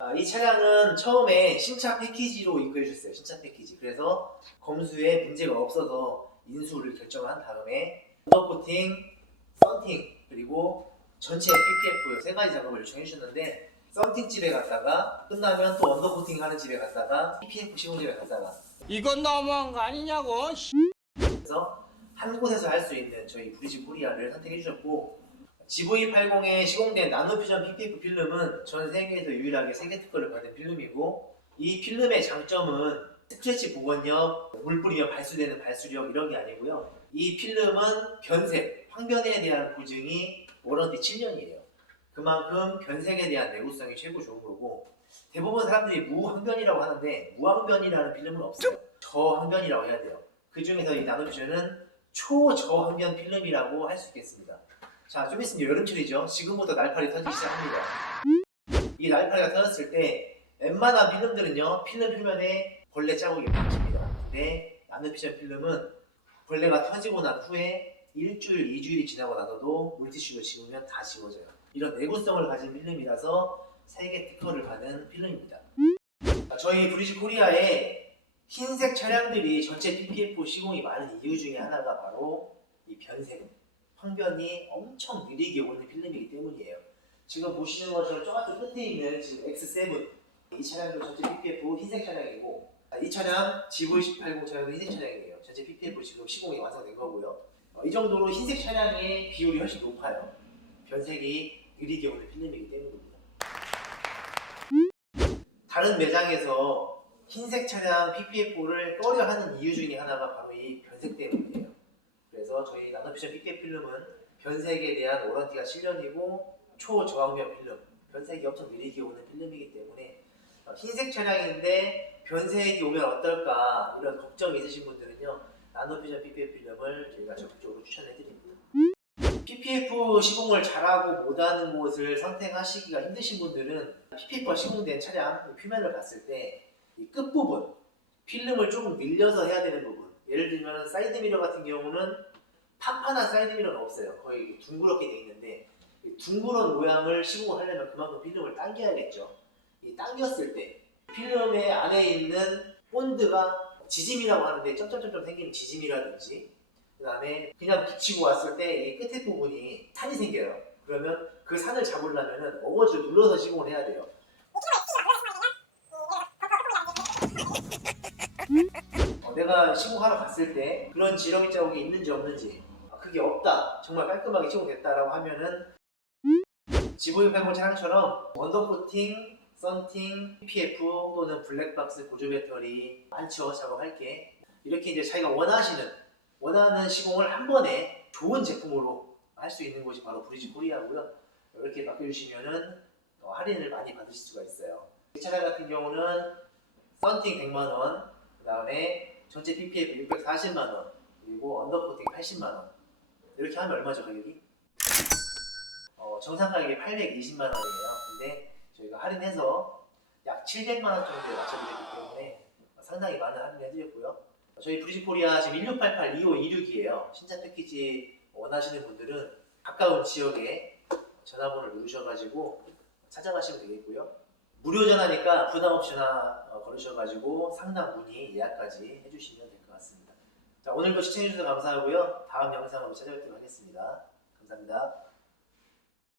아, 이 차량은 처음에 신차 패키지로 입고해 주셨어요. 신차 패키지. 그래서 검수에 문제가 없어서 인수를 결정한 다음에 언더 코팅, 썬팅 그리고 전체 PPF 세 가지 작업을 요청해 주셨는데 썬팅 집에 갔다가 끝나면 또 언더 코팅 하는 집에 갔다가 PPF 시공 집에 갔다가 이건 너무한 거 아니냐고. 그래서 한 곳에서 할 수 있는 저희 브리지 코리아를 선택해 주셨고 GV80에 시공된 나노퓨전 PPF 필름은 전 세계에서 유일하게 세계 특허를 받은 필름이고 이 필름의 장점은 스크래치 복원력, 물 뿌리면 발수되는 발수력 이런 게 아니고요. 이 필름은 변색, 황변에 대한 보증이 워런티 7년이에요. 그만큼 변색에 대한 내구성이 최고 좋은 거고 대부분 사람들이 무황변이라고 하는데 무황변이라는 필름은 없어요. 저황변이라고 해야 돼요. 그 중에서 이 나노퓨전은 초저항변 필름이라고 할 수 있겠습니다. 자, 좀 있으면 여름철이죠. 지금부터 날파리 터지기 시작합니다. 이 날파리가 터졌을 때 웬만한 필름들은요, 필름 표면에 벌레 자국이 박힙니다. 근데 나노피전 필름은 벌레가 터지고 난 후에 일주일, 이주일이 지나고 나서도 물티슈로 지우면 다 지워져요. 이런 내구성을 가진 필름이라서 세계 특허를 받은 필름입니다. 저희 브리지 코리아에 흰색 차량들이 전체 PPF 시공이 많은 이유 중에 하나가 바로 이 변색, 황변이 엄청 느리게 오는 필름이기 때문이에요. 지금 보시는 것처럼 저같은 끝에 있는 지금 X7 이 차량도 전체 PPF 흰색 차량이고 아, 이 차량 GV18 차량도 흰색 차량이에요. 전체 PPF 지금 시공이 완성된 거고요. 어, 이 정도로 흰색 차량의 비율이 훨씬 높아요. 변색이 느리게 오는 필름이기 때문입니다. 다른 매장에서 흰색 차량 PPF4를 꺼려하는 이유 중에 하나가 바로 이 변색 때문이 그래서 저희 나노피션 PPF 필름은 변색에 대한 워런티가 7년이고 초저항면 필름, 변색이 엄청 느리게 오는 필름이기 때문에 어, 흰색 차량인데 변색이 오면 어떨까 이런 걱정이 있으신 분들은요 나노피션 PPF 필름을 저희가 적극적으로 추천해 드립니다. PPF 시공을 잘하고 못하는 곳을 선택하시기가 힘드신 분들은 PPF가 시공된 차량 표면을 봤을 때 이 끝부분 필름을 조금 늘려서 해야 되는 부분 예를 들면 사이드미러 같은 경우는 판판한 사이드미러는 없어요. 거의 둥그렇게 돼 있는데 이 둥그런 모양을 시공을 하려면 그만큼 필름을 당겨야겠죠. 이 당겼을 때 필름의 안에 있는 본드가 지짐이라고 하는데 점점점점 생기는 지짐이라든지 그 다음에 그냥 붙이고 왔을 때 이 끝에 부분이 산이 생겨요. 그러면 그 산을 잡으려면 어거지로 눌러서 시공을 해야 돼요. 어, 내가 시공하러 갔을 때 그런 지렁이 자국이 있는지 없는지. 아, 그게 없다. 정말 깔끔하게 시공됐다라고 하면은 G580 차량처럼 원더코팅, 썬팅, PF 또는 블랙박스 보조 배터리 많죠 작업할게. 이렇게 이제 자기가 원하시는 원하는 시공을 한 번에 좋은 제품으로 할 수 있는 곳이 바로 브리지 코리아고요. 이렇게 맡겨주시면은 어, 할인을 많이 받으실 수가 있어요. 이 차량 같은 경우는 썬팅 100만원 그 다음에 전체 PPF 640만원 그리고 언더코팅 80만원 이렇게 하면 얼마죠 가격이? 어, 정상 가격이 820만 원이에요 근데 저희가 할인해서 약 700만 원 정도에 맞춰드렸기 때문에 상당히 많은 할인을 해드렸고요 저희 브리지코리아 지금 1688 2526이에요 신차 패키지 원하시는 분들은 가까운 지역에 전화번호를 누르셔가지고 찾아가시면 되겠고요 무료 전화니까 부담 없이 전화 어, 걸으셔가지고 상담 문의 예약까지 해주시면 같습니다. 자 오늘도 시청해주셔서 감사하고요. 다음 영상으로 찾아뵙도록 하겠습니다. 감사합니다.